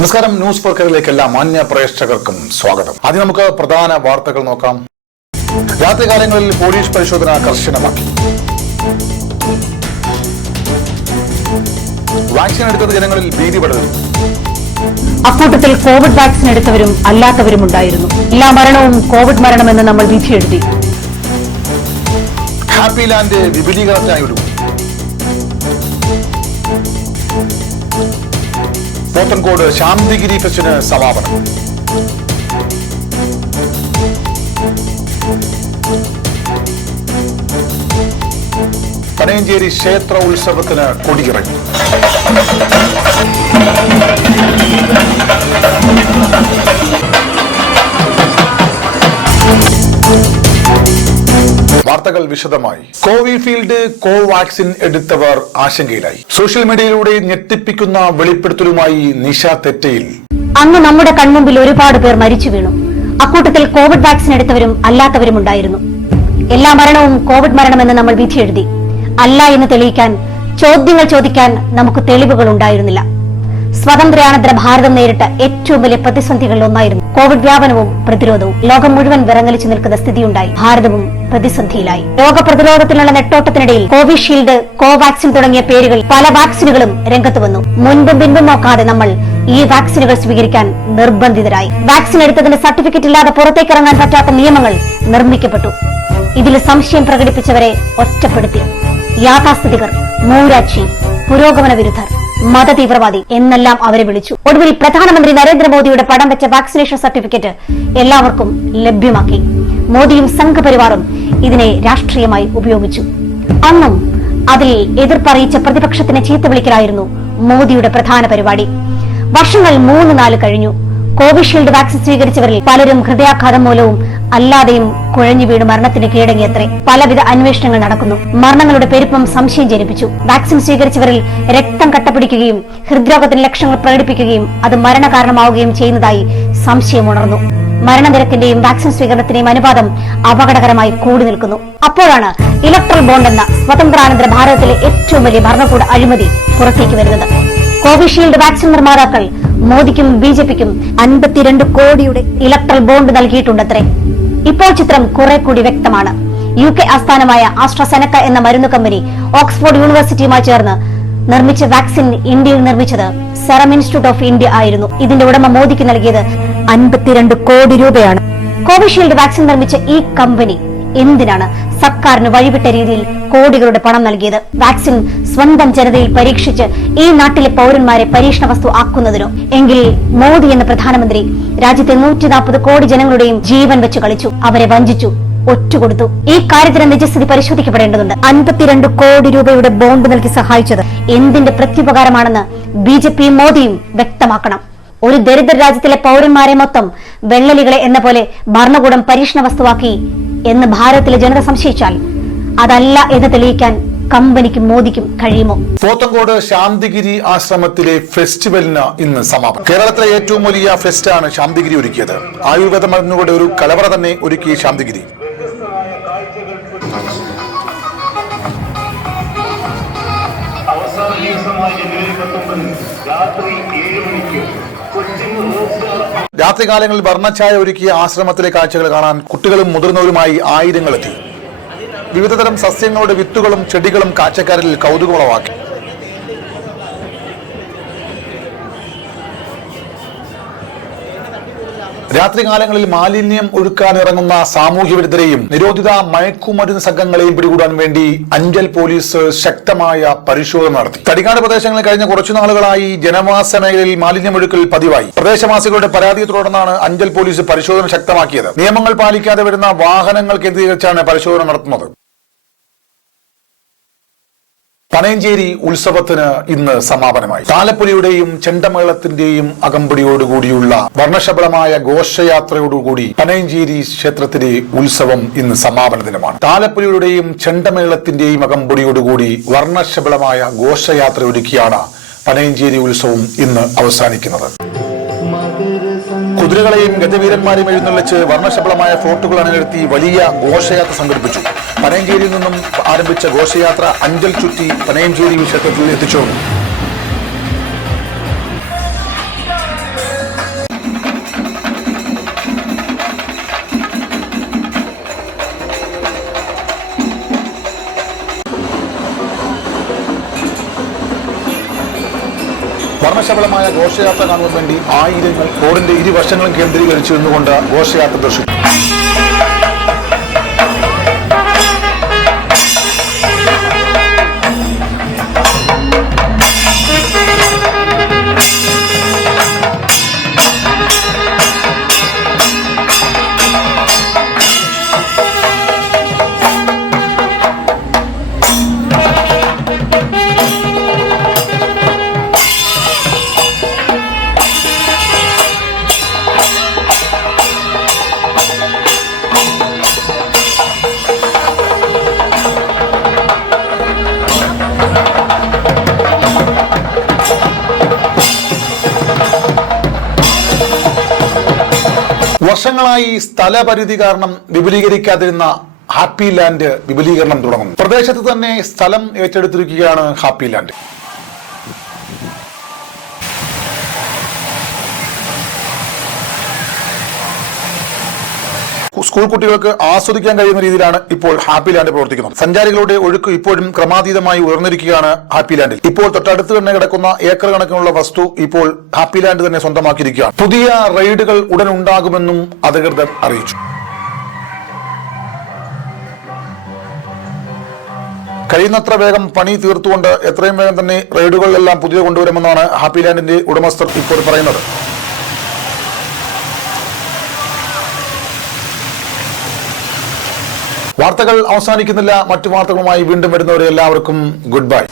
നമസ്കാരം. ന്യൂസ് പേക്കറിലേക്ക് എല്ലാ മാന്യ പ്രേക്ഷകർക്കും സ്വാഗതം. ആദ്യം നമുക്ക് പ്രധാന വാർത്തകൾ നോക്കാം. രാത്രികാലങ്ങളിൽ പോലീസ് പരിശോധന കർശനമാക്കി. വാക്സിൻ എടുത്തത് ജനങ്ങളിൽ ഭീതി പടരുന്നു. അക്കൂട്ടത്തിൽ കോവിഡ് വാക്സിൻ എടുത്തവരും അല്ലാത്തവരും ഉണ്ടായിരുന്നു. എല്ലാ മരണവും കോവിഡ് മരണമെന്ന് നമ്മൾ വിധിയെഴുതി ഹാപ്പി ലാൻഡ് വിപുലീകരണത്തിനായി ഒരുങ്ങും. പോത്തൻകോട് ശാന്തിഗിരി ഫെസ്റ്റിന് സമാപനം. പനയഞ്ചേരി ക്ഷേത്ര ഉത്സവത്തിന് കൊടിയിറങ്ങി. വിശദമായി. കോവിഫീൽഡ് കോവാക്സിൻ എടുത്തവർ ആശങ്കയിലായി. സോഷ്യൽ മീഡിയയിലൂടെ ഞെട്ടിപ്പിക്കുന്ന വെളിപ്പെടുത്തലുമായി നിഷ തെറ്റയിൽ. അന്ന് നമ്മുടെ കൺമുമ്പിൽ ഒരുപാട് പേർ മരിച്ചു വീണു. അക്കൂട്ടത്തിൽ കോവിഡ് വാക്സിൻ എടുത്തവരും അല്ലാത്തവരും ഉണ്ടായിരുന്നു. എല്ലാ മരണവും കോവിഡ് മരണമെന്ന് നമ്മൾ വിധി എഴുതി. അല്ല എന്ന് തെളിയിക്കാൻ ചോദ്യങ്ങൾ ചോദിക്കാൻ നമുക്ക് തെളിവുകൾ ഉണ്ടായിരുന്നില്ല. സ്വതന്ത്രയാനന്തര ഭാരതം നേരിട്ട ഏറ്റവും വലിയ പ്രതിസന്ധികളിൽ ഒന്നായിരുന്നു കോവിഡ് വ്യാപനവും പ്രതിരോധവും. ലോകം മുഴുവൻ വിറങ്ങലിച്ചു നിൽക്കുന്ന സ്ഥിതിയുണ്ടായി. ഭാരതവും പ്രതിസന്ധിയിലായി. രോഗപ്രതിരോധത്തിനുള്ള നെട്ടോട്ടത്തിനിടയിൽ കോവിഷീൽഡ് കോവാക്സിൻ തുടങ്ങിയ പേരുകൾ പല വാക്സിനുകളും രംഗത്ത് വന്നു. മുൻപും പിൻപും നോക്കാതെ നമ്മൾ ഈ വാക്സിനുകൾ സ്വീകരിക്കാൻ നിർബന്ധിതരായി. വാക്സിൻ എടുത്തതിന് സർട്ടിഫിക്കറ്റ് ഇല്ലാതെ പുറത്തേക്കിറങ്ങാൻ പറ്റാത്ത നിയമങ്ങൾ നിർമ്മിക്കപ്പെട്ടു. ഇതിൽ സംശയം പ്രകടിപ്പിച്ചവരെ ഒറ്റപ്പെടുത്തി. യാഥാസ്ഥിതികർ മൂരാക്ഷി പുരോഗമന വിരുദ്ധർ മതതീവ്രവാദി എന്നെല്ലാം അവരെ വിളിച്ചു. ഒടുവിൽ പ്രധാനമന്ത്രി നരേന്ദ്രമോദിയുടെ പടം വെച്ച വാക്സിനേഷൻ സർട്ടിഫിക്കറ്റ് എല്ലാവർക്കും ലഭ്യമാക്കി. മോദിയും സംഘപരിവാറും ഇതിനെ രാഷ്ട്രീയമായി ഉപയോഗിച്ചു. അന്നും അതിൽ എതിർപ്പറിയിച്ച പ്രതിപക്ഷത്തിന് ചീത്ത വിളിക്കലായിരുന്നു മോദിയുടെ പ്രധാന പരിപാടി. വർഷങ്ങൾ മൂന്ന് നാല് കഴിഞ്ഞു. കോവിഷീൽഡ് വാക്സിൻ സ്വീകരിച്ചവരിൽ പലരും ഹൃദയാഘാതം മൂലവും അല്ലാതെയും കുഴഞ്ഞു വീണ് മരണത്തിന് കീഴടങ്ങിയത്രേ. പലവിധ അന്വേഷണങ്ങൾ നടക്കുന്നു. മരണങ്ങളുടെ പെരുപ്പം സംശയം ജനിപ്പിച്ചു. വാക്സിൻ സ്വീകരിച്ചവരിൽ രക്തം കട്ടപിടിക്കുകയും ഹൃദ്രോഗത്തിന് ലക്ഷണങ്ങൾ പ്രകടിപ്പിക്കുകയും അത് മരണകാരണമാവുകയും ചെയ്യുന്നതായി സംശയമുണർന്നു മരണനിരക്കിന്റെയും വാക്സിൻ സ്വീകരണത്തിന്റെയും അനുപാതം അപകടകരമായി കൂടി നിൽക്കുന്നു. അപ്പോഴാണ് ഇലക്ട്രൽ ബോണ്ട് എന്ന സ്വതന്ത്രാനന്തര ഭാരതത്തിലെ ഏറ്റവും വലിയ ഭരണകൂട അഴിമതി പുറത്തേക്ക് വരുന്നത്. കോവിഷീൽഡ് വാക്സിൻ നിർമ്മാതാക്കൾ മോദിക്കും ബി ജെ പിക്കും അൻപത്തിരണ്ട് കോടിയുടെ ഇലക്ട്രൽ ബോണ്ട് നൽകിയിട്ടുണ്ടത്രേ. ഇപ്പോൾ ചിത്രം കുറെ കൂടി വ്യക്തമാണ്. യു കെ ആസ്ഥാനമായ ആസ്ട്രസെനക്ക എന്ന മരുന്ന് കമ്പനി ഓക്സ്ഫോർഡ് യൂണിവേഴ്സിറ്റിയുമായി ചേർന്ന് നിർമ്മിച്ച വാക്സിൻ ഇന്ത്യയിൽ നിർമ്മിച്ചത് സെറം ഇൻസ്റ്റിറ്റ്യൂട്ട് ഓഫ് ഇന്ത്യ ആയിരുന്നു. ഇതിന്റെ ഉടമ മോദിക്ക് നൽകിയത് അൻപത്തിരണ്ട് കോടി രൂപയാണ്. കോവിഷീൽഡ് വാക്സിൻ നിർമ്മിച്ച ഈ കമ്പനി എന്തിനാണ് സർക്കാരിന് വഴിവിട്ട രീതിയിൽ കോടികളുടെ പണം നൽകിയത്? വാക്സിൻ സ്വന്തം ജനതയിൽ പരീക്ഷിച്ച് ഈ നാട്ടിലെ പൗരന്മാരെ പരീക്ഷണ വസ്തു ആക്കുന്നതിനോ? എങ്കിൽ മോദി എന്ന പ്രധാനമന്ത്രി രാജ്യത്തെ നൂറ്റി നാൽപ്പത് കോടി ജനങ്ങളുടെയും ജീവൻ വെച്ച് കളിച്ചു. അവരെ വഞ്ചിച്ചു. ഒറ്റുകൊടുത്തു. ഈ കാര്യത്തിന് നിജസ്ഥിതി പരിശോധിക്കപ്പെടേണ്ടതുണ്ട്. അൻപത്തിരണ്ട് കോടി രൂപയുടെ ബോണ്ട് നൽകി സഹായിച്ചത് എന്തിന്റെ പ്രത്യുപകാരമാണെന്ന് ബി ജെ പിയും മോദിയും വ്യക്തമാക്കണം. ഒരു ദരിദ്ര രാജ്യത്തിലെ പൗരന്മാരെ മൊത്തം വെള്ളലികളെ എന്ന പോലെ ഭരണകൂടം പരീക്ഷണ വസ്തുവാക്കി എന്ന് ഭാരതത്തിലെ ജനത സംശയിച്ചാൽ അതല്ല എന്ന് തെളിയിക്കാൻ കമ്പനിക്കും മോദിക്കും കഴിയുമോ? പോത്തങ്കോട് ശാന്തിഗിരി ആശ്രമത്തിലെ ഫെസ്റ്റിവലിന് ഇന്ന് സമാപനം. കേരളത്തിലെ ഏറ്റവും വലിയ ഫെസ്റ്റാണ് ശാന്തിഗിരി ഒരുക്കിയത്. ആയുർവേദ മരുന്നുകളുടെ ഒരു കലവറ തന്നെ ഒരുക്കി ശാന്തിഗിരി. രാത്രികാലങ്ങളിൽ വർണഛായ ഒരുക്കിയ ആശ്രമത്തിലെ കാഴ്ചകൾ കാണാൻ കുട്ടികളും മുതിർന്നവരുമായി ആയിരങ്ങളെത്തി. വിവിധതരം സസ്യങ്ങളുടെ വിത്തുകളും ചെടികളും കാഴ്ചക്കാരിൽ കൗതുകമുളവാക്കി. രാത്രികാലങ്ങളിൽ മാലിന്യം ഒഴുക്കാൻ ഇറങ്ങുന്ന സാമൂഹ്യ വിരുദ്ധരെയും നിരോധിത മയക്കുമരുന്ന് സംഘങ്ങളെയും പിടികൂടാൻ വേണ്ടി അഞ്ചൽ പോലീസ് ശക്തമായ പരിശോധന നടത്തി. തടികാട് പ്രദേശങ്ങളിൽ കഴിഞ്ഞ കുറച്ചു നാളുകളായി ജനവാസ മേഖലയിൽ മാലിന്യം ഒഴുക്കൽ പതിവായി. പ്രദേശവാസികളുടെ പരാതിയെ തുടർന്നാണ് അഞ്ചൽ പോലീസ് പരിശോധന ശക്തമാക്കിയത്. നിയമങ്ങൾ പാലിക്കാതെ വരുന്ന വാഹനങ്ങൾ കേന്ദ്രീകരിച്ചാണ് പരിശോധന നടത്തുന്നത്. പനയഞ്ചേരി ഉത്സവത്തിന് ഇന്ന് സമാപനമായി. താലപ്പൊലിയുടെയും ചെണ്ടമേളത്തിന്റെയും അകമ്പടിയോടുകൂടിയുള്ള വർണശബളമായ ഘോഷയാത്രയോടുകൂടി പനയഞ്ചേരി ക്ഷേത്രത്തിലെ ഉത്സവം ഇന്ന് സമാപന ദിനമാണ്. താലപ്പൊലിയുടെയും ചെണ്ടമേളത്തിന്റെയും അകമ്പടിയോടുകൂടി വർണശബളമായ ഘോഷയാത്ര ഒരുക്കിയാണ് പനയഞ്ചേരി ഉത്സവം ഇന്ന് അവസാനിക്കുന്നത്. കുതിരകളെയും ഗജവീരന്മാരെയും എഴുന്നള്ളിച്ച് വർണശബളമായ ഫോർട്ടുകൾ അണിനിരത്തി വലിയ ഘോഷയാത്ര സംഘടിപ്പിച്ചു. പനയഞ്ചേരിയിൽ നിന്നും ആരംഭിച്ച ഘോഷയാത്ര അഞ്ചൽ ചുറ്റി പനയഞ്ചേരി ക്ഷേത്രത്തിൽ എത്തിച്ചു. ആവേശബലമായ ഘോഷയാത്ര കാണുവാൻ വേണ്ടി ആയിരങ്ങൾ റോഡിന്റെ ഇരുവശങ്ങളും കേന്ദ്രീകരിച്ചു നിന്നുകൊണ്ട് ഘോഷയാത്ര ദർശിച്ചു വർഷങ്ങളായി സ്ഥലപരിധി കാരണം വിപുലീകരിക്കാതിരുന്ന ഹാപ്പി ലാൻഡ് വിപുലീകരണം തുടങ്ങും പ്രദേശത്ത് തന്നെ സ്ഥലം ഏറ്റെടുത്തിരിക്കുകയാണ് ഹാപ്പി ലാൻഡ്. സ്കൂൾ കുട്ടികൾക്ക് ആസ്വദിക്കാൻ കഴിയുന്ന രീതിയിലാണ് ഇപ്പോൾ ഹാപ്പി ലാൻഡ് പ്രവർത്തിക്കുന്നത്. സഞ്ചാരികളുടെ ഒഴുക്ക് ഇപ്പോഴും ക്രമാതീതമായി ഉയർന്നിരിക്കുകയാണ് ഹാപ്പി ലാൻഡിൽ. ഇപ്പോൾ തൊട്ടടുത്ത് തന്നെ കിടക്കുന്ന ഏക്കർ കണക്കിനുള്ള വസ്തു ഇപ്പോൾ ഹാപ്പി ലാൻഡ് തന്നെ സ്വന്തമാക്കിയിരിക്കുകയാണ്. പുതിയ റൈഡുകൾ ഉടൻ ഉണ്ടാകുമെന്നും അധികൃതർ അറിയിച്ചു. കഴിയുന്നത്ര വേഗം പണി തീർത്തുകൊണ്ട് എത്രയും വേഗം തന്നെ റൈഡുകളിലെല്ലാം പുതിയ കൊണ്ടുവരുമെന്നാണ് ഹാപ്പി ലാൻഡിന്റെ ഉടമസ്ഥർ ഇപ്പോൾ പറയുന്നത്. വാർത്തകൾ അവസാനിക്കുന്നില്ല. മറ്റു വാർത്തകളുമായി വീണ്ടും വരുന്നവരെ എല്ലാവർക്കും ഗുഡ് ബൈ.